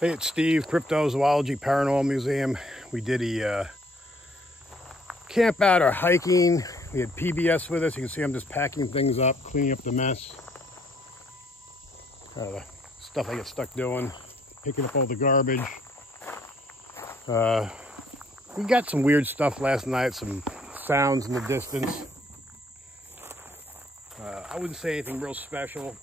Hey, it's Steve, Cryptozoology, Paranormal Museum. We did a camp out or hiking. We had PBS with us. You can see I'm just packing things up, cleaning up the mess. The stuff I get stuck doing, picking up all the garbage. We got some weird stuff last night, some sounds in the distance. I wouldn't say anything real special.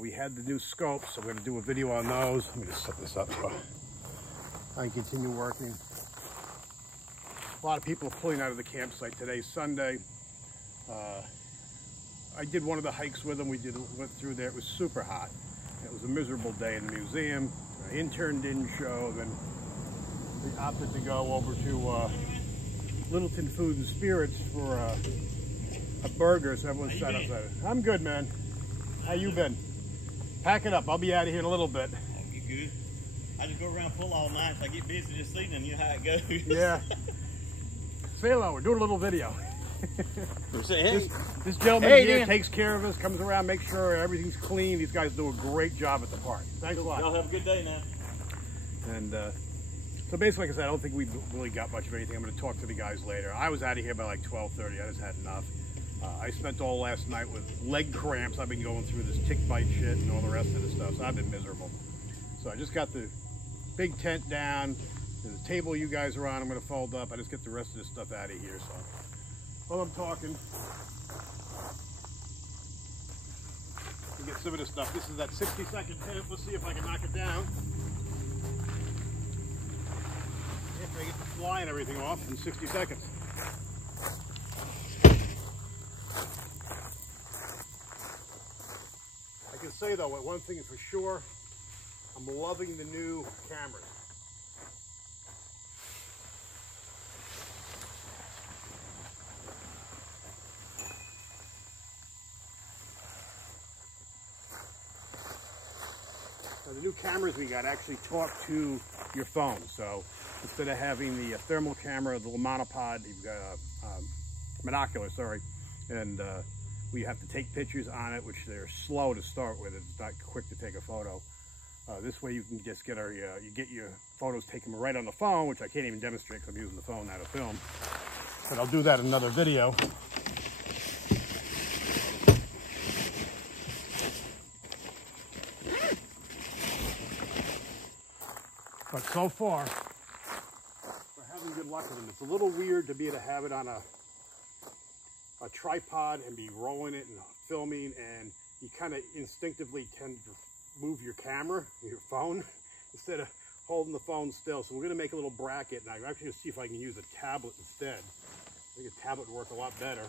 We had the new scopes, so we're going to do a video on those. Let me just set this up so I can continue working. A lot of people are pulling out of the campsite today, Sunday. I did one of the hikes with them. Went through there. It was super hot. It was a miserable day in the museum. The intern didn't show. Then we opted to go over to Littleton Food and Spirits for a burger, so everyone sat outside. I'm good, man. How you been? Pack it up. I'll be out of here in a little bit. You good? I just go around full all night. If I get busy this evening, you know how it goes. Yeah. Say hello. We're doing a little video. Hey. This gentleman here takes care of us, comes around, makes sure everything's clean. These guys do a great job at the park. Thanks a lot. Y'all have a good day now. And so basically, like I said, I don't think we really got much of anything. I'm going to talk to the guys later. I was out of here by like 12:30. I just had enough. I spent all last night with leg cramps. I've been going through this tick bite shit and all the rest of the stuff, so I've been miserable. So I just got the big tent down. There's a table you guys are on. I'm going to fold up. I just get the rest of this stuff out of here. So while I'm talking, you get some of this stuff. This is that 60-second tent. Let's see if I can knock it down. After I get the fly and everything off in 60 seconds. I can say though, one thing for sure, I'm loving the new cameras. Now, the new cameras we got actually talk to your phone. So instead of having the thermal camera, the monopod, you've got a monocular, sorry, and we have to take pictures on it, which they're slow to start with. It's not quick to take a photo. This way you can just get you get your photos taken right on the phone, which I can't even demonstrate because I'm using the phone now to film. But I'll do that in another video. But so far, we're having good luck with them. It's a little weird to be able to have it on a tripod and be rolling it and filming, and you kind of instinctively tend to move your camera, your phone, instead of holding the phone still. So we're going to make a little bracket, and I'm actually going to see if I can use a tablet instead. I think a tablet would work a lot better.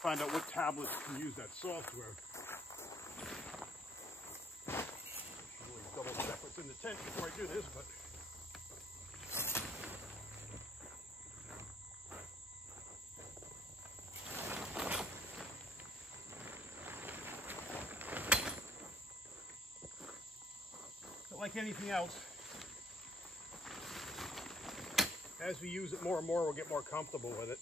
Find out what tablets can use that software. Double check what's in the tent before I do this, but like anything else, as we use it more and more, we'll get more comfortable with it.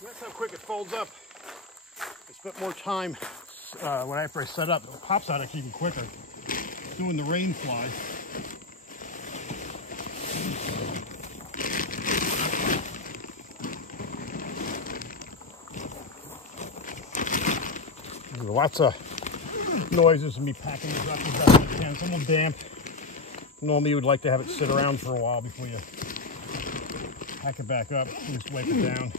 That's how quick it folds up. I spent more time when after I set up. It pops out even quicker. Doing the rain fly. There's lots of noises and me packing this up as best as I can. It's a little damp. Normally you would like to have it sit around for a while before you pack it back up. Just wipe it down.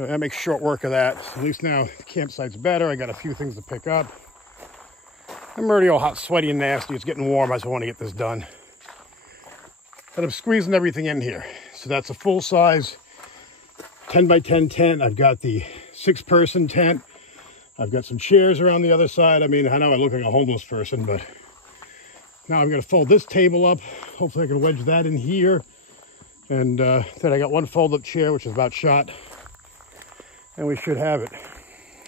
So that makes short work of that. At least now the campsite's better. I got a few things to pick up. I'm already all hot, sweaty, and nasty. It's getting warm. I just want to get this done. But I'm squeezing everything in here. So that's a full-size 10 by 10 tent. I've got the 6-person tent. I've got some chairs around the other side. I mean, I know I look like a homeless person, but now I'm going to fold this table up. Hopefully I can wedge that in here. And then I got one fold-up chair, which is about shot. And we should have it.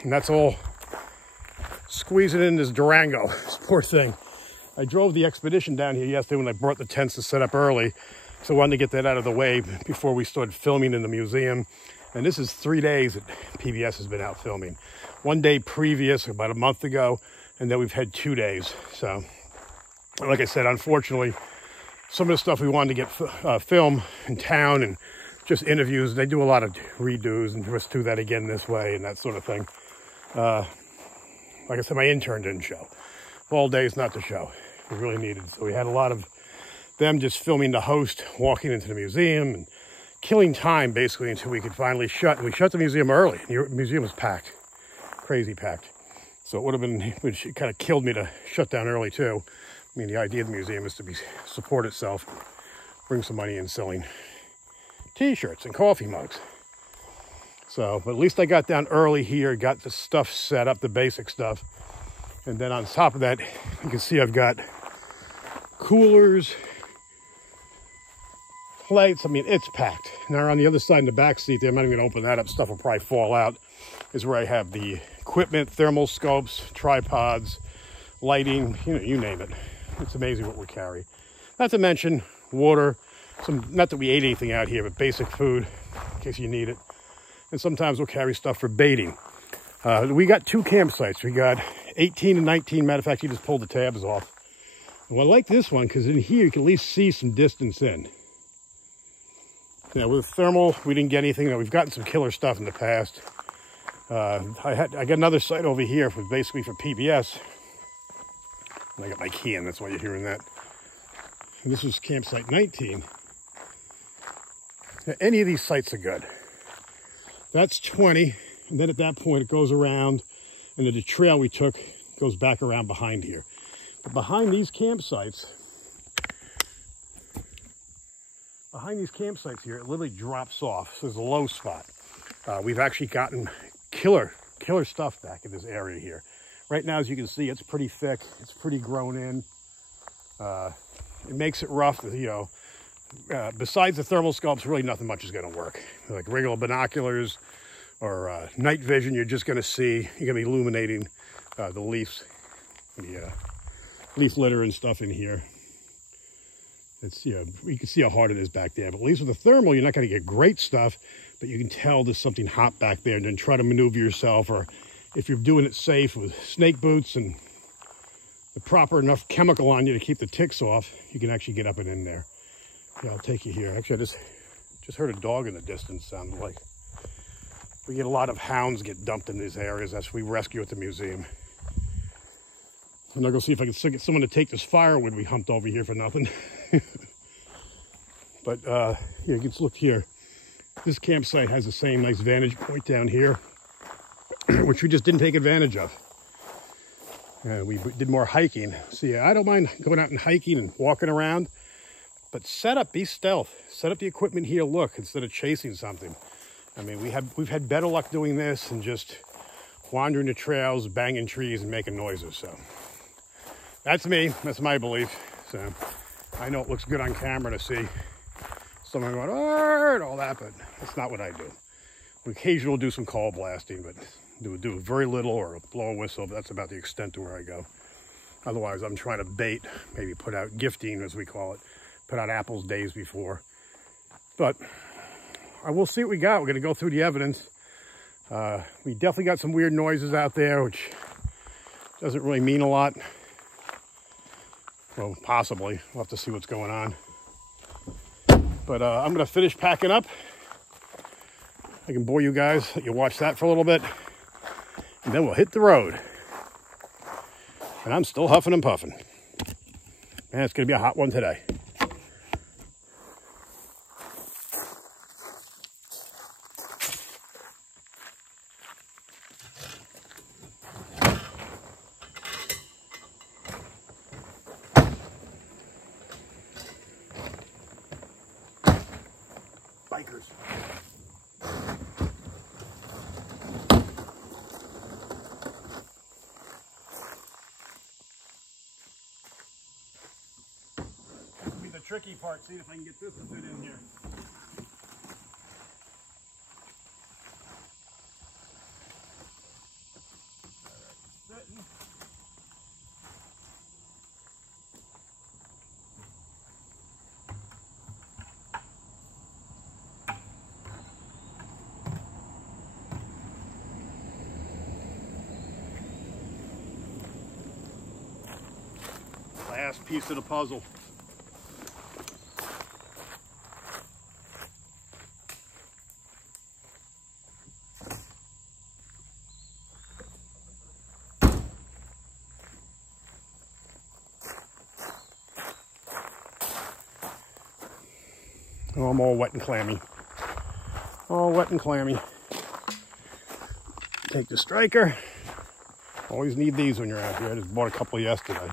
And that's all squeezing in this Durango. This poor thing. I drove the Expedition down here yesterday when I brought the tents to set up early. So I wanted to get that out of the way before we started filming in the museum. And this is 3 days that PBS has been out filming. 1 day previous, about a month ago, and then we've had 2 days. So, like I said, unfortunately, some of the stuff we wanted to get film in town and just interviews, they do a lot of redos and just do that again this way and that sort of thing. Like I said, my intern didn't show. All days not to show. We really needed. So we had a lot of them just filming the host walking into the museum and killing time basically until we could finally shut. And we shut the museum early. The museum was packed. Crazy packed. So it would have been, it kind of killed me to shut down early too. I mean, the idea of the museum is to support itself, bring some money in selling t-shirts and coffee mugs. So, but at least I got down early here, got the stuff set up, the basic stuff. And then on top of that, you can see I've got coolers, plates. I mean, it's packed. Now on the other side in the back seat there, I'm not even gonna open that up. Stuff will probably fall out. Is where I have the equipment, thermal scopes, tripods, lighting, you name it. It's amazing what we carry. Not to mention water, not that we ate anything out here, but basic food in case you need it. And sometimes we'll carry stuff for baiting. We got 2 campsites. We got 18 and 19. Matter of fact, you just pulled the tabs off. Well, I like this one because in here you can at least see some distance in. Now with thermal, we didn't get anything. We've gotten some killer stuff in the past. I got another site over here for basically for PBS. And I got my key in, that's why you're hearing that. And this was campsite 19. Now, any of these sites are good. That's 20, and then at that point it goes around, and then the trail we took goes back around behind here. But behind these campsites here, it literally drops off. So there's a low spot. We've actually gotten killer stuff back in this area here. Right now, as you can see, it's pretty thick. It's pretty grown in. It makes it rough, besides the thermal scopes, really nothing much is going to work. Like regular binoculars or night vision, you're just going to see, you're going to be illuminating the leaves, the leaf litter and stuff in here. It's, you can see how hard it is back there. But at least with the thermal, you're not going to get great stuff, but you can tell there's something hot back there, and then try to maneuver yourself, or if you're doing it safe with snake boots and the proper enough chemical on you to keep the ticks off, you can actually get up and in there. Yeah, I'll take you here. Actually, I just heard a dog in the distance, sounded like. We get a lot of hounds get dumped in these areas. That's what we rescue at the museum. I'm gonna go see if I can get someone to take this firewood we humped over here for nothing. But yeah, you can look here. This campsite has the same nice vantage point down here, which we just didn't take advantage of. We did more hiking. So yeah, I don't mind going out and hiking and walking around, but be stealth. Set up the equipment here, look, instead of chasing something. I mean, we've had better luck doing this and just wandering the trails, banging trees and making noises. So that's me, that's my belief. So I know it looks good on camera to see someone going, "Arr!" and all that, but that's not what I do. We occasionally will do some call blasting, but do very little, or blow a whistle, but that's about the extent to where I go. Otherwise, I'm trying to bait, maybe put out gifting, as we call it, put out apples days before. But I will see what we got. We're going to go through the evidence. We definitely got some weird noises out there, which doesn't really mean a lot. Well, possibly. We'll have to see what's going on. But I'm going to finish packing up. I can bore you guys, let you watch that for a little bit. And then we'll hit the road. And I'm still huffing and puffing. Man, it's going to be a hot one today. strikers. This will be the tricky part. See if I can get this to fit in here. Last piece of the puzzle. Oh, I'm all wet and clammy. All wet and clammy. Take the striker. Always need these when you're out here. I just bought a couple yesterday.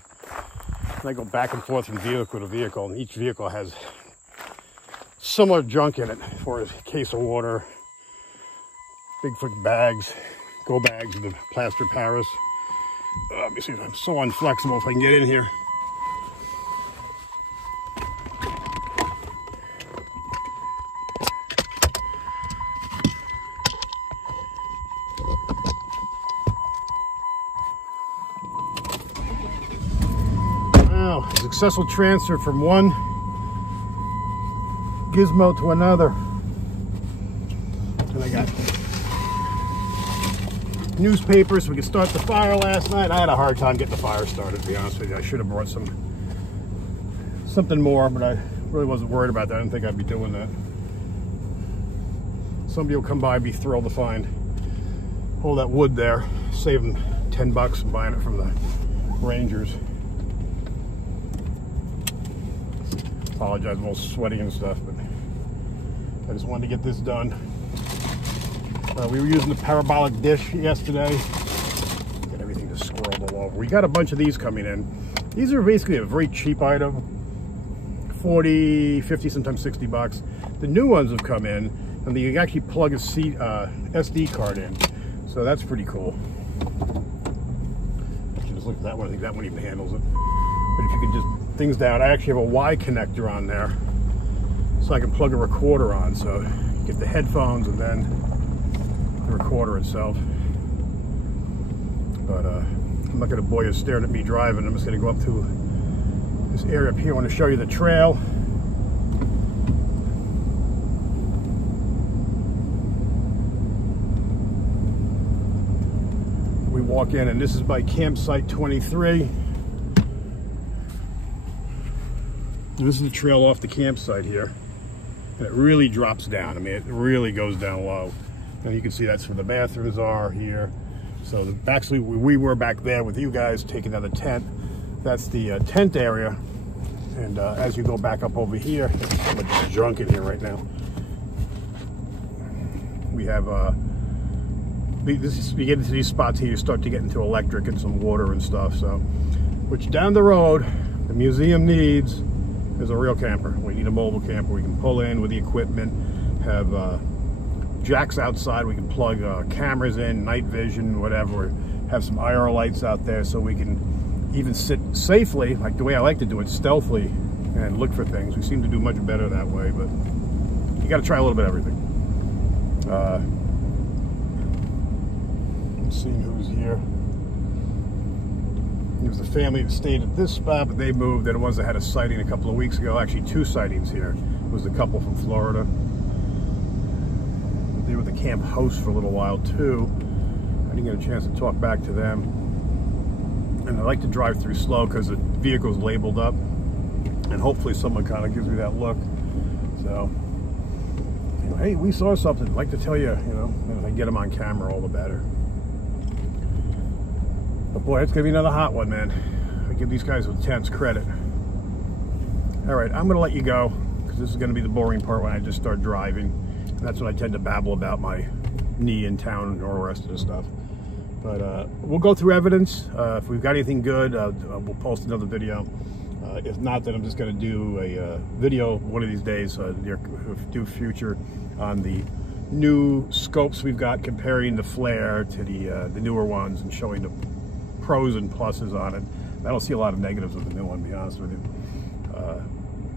And I go back and forth from vehicle to vehicle, and each vehicle has similar junk in it for a case of water, Bigfoot bags, go bags with the plaster Paris. Let me see if I'm so unflexible if I can get in here. Successful transfer from one gizmo to another. And I got newspapers so we could start the fire last night. I had a hard time getting the fire started, to be honest with you. I should have brought something more, but I really wasn't worried about that. I didn't think I'd be doing that. Somebody will come by and be thrilled to find all that wood there, save them $10 and buying it from the Rangers. Apologize, I'm all sweaty and stuff, but I just wanted to get this done. We were using the parabolic dish yesterday. Get everything just swirled all over. We got a bunch of these coming in. These are basically a very cheap item. 40, 50, sometimes $60. The new ones have come in, and you can actually plug a SD card in. So that's pretty cool. Actually, just look at that one. I think that one even handles it. But if you can just things down, I actually have a Y connector on there, so I can plug a recorder on. So you get the headphones and then the recorder itself. But I'm not going to bore you staring at me driving. I'm just going to go up to this area up here. I want to show you the trail. We walk in, and this is by campsite 23. This is the trail off the campsite here, and it really drops down. I mean, it really goes down low, and you can see that's where the bathrooms are here. So actually, we were back there with you guys taking down the tent. That's the tent area, and as you go back up over here, there's so much junk in here right now. We have you get into these spots here, you start to get into electric and some water and stuff. So, which down the road, the museum needs is a real camper. We need a mobile camper. We can pull in with the equipment, have jacks outside. We can plug cameras in, night vision, whatever. Have some IR lights out there so we can even sit safely, like the way I like to do it, stealthily, and look for things. We seem to do much better that way, but you got to try a little bit of everything. Let's see who's here. It was a family that stayed at this spot, but they moved. They're the ones that had a sighting a couple of weeks ago. Actually, 2 sightings here. It was a couple from Florida. They were the camp host for a little while, too. I didn't get a chance to talk back to them. And I like to drive through slow because the vehicle's labeled up. And hopefully someone kind of gives me that look. So, you know, hey, we saw something. I'd like to tell you, you know, and if I get them on camera, all the better. But boy, it's gonna be another hot one, man. I give these guys with tents credit. All right, I'm gonna let you go because this is gonna be the boring part when I just start driving. And that's when I tend to babble about my knee in town and all the rest of the stuff. But we'll go through evidence. If we've got anything good, we'll post another video. If not, then I'm just going to do a video one of these days, do future, on the new scopes we've got, comparing the flare to the newer ones and showing the pros and pluses on it. I don't see a lot of negatives with the new one, to be honest with you.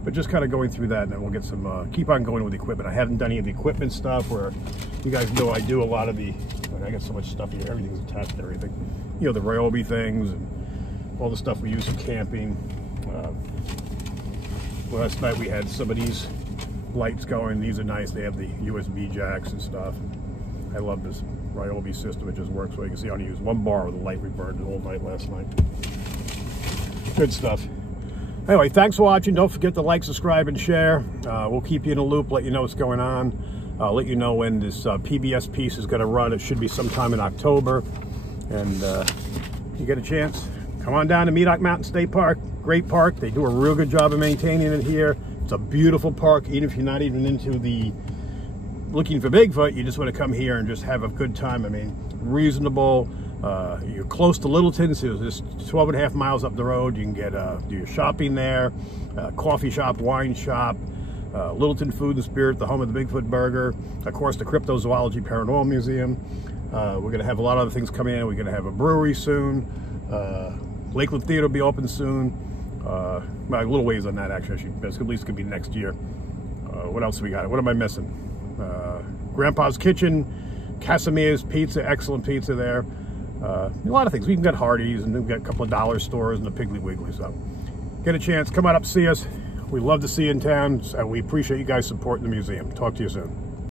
But just kind of going through that, and then we'll get some, keep on going with the equipment. I haven't done any of the equipment stuff, where you guys know I do a lot of the, I got so much stuff here, everything's attached to everything. You know, the Ryobi things and all the stuff we use for camping. Last night we had some of these lights going. These are nice. They have the USB jacks and stuff. I love this Ryobi system. It just works well. You can see I only use one bar with the light. We burned it all night last night. Good stuff. Anyway, thanks for watching. Don't forget to like, subscribe, and share. We'll keep you in a loop, let you know what's going on. I'll let you know when this PBS piece is going to run. It should be sometime in October. And you get a chance, come on down to Medoc Mountain State Park. Great park. They do a real good job of maintaining it here. It's a beautiful park, even if you're not even into the looking for Bigfoot. You just want to come here and just have a good time. I mean, reasonable. You're close to Littleton, so it's just 12.5 miles up the road. You can get do your shopping there, coffee shop, wine shop, Littleton Food and Spirit, the home of the Bigfoot Burger, of course the Cryptozoology Paranormal Museum. We're going to have a lot of other things coming in. We're going to have a brewery soon. Lakeland Theater will be open soon. Well, a little ways on that, actually. At least could be next year. What else we got? What am I missing? Grandpa's Kitchen, Casimire's Pizza, excellent pizza there. A lot of things. We've got Hardee's, and we've got a couple of dollar stores and the Piggly Wiggly. So get a chance, come on up, see us. We love to see you in town, and we appreciate you guys supporting the museum. Talk to you soon.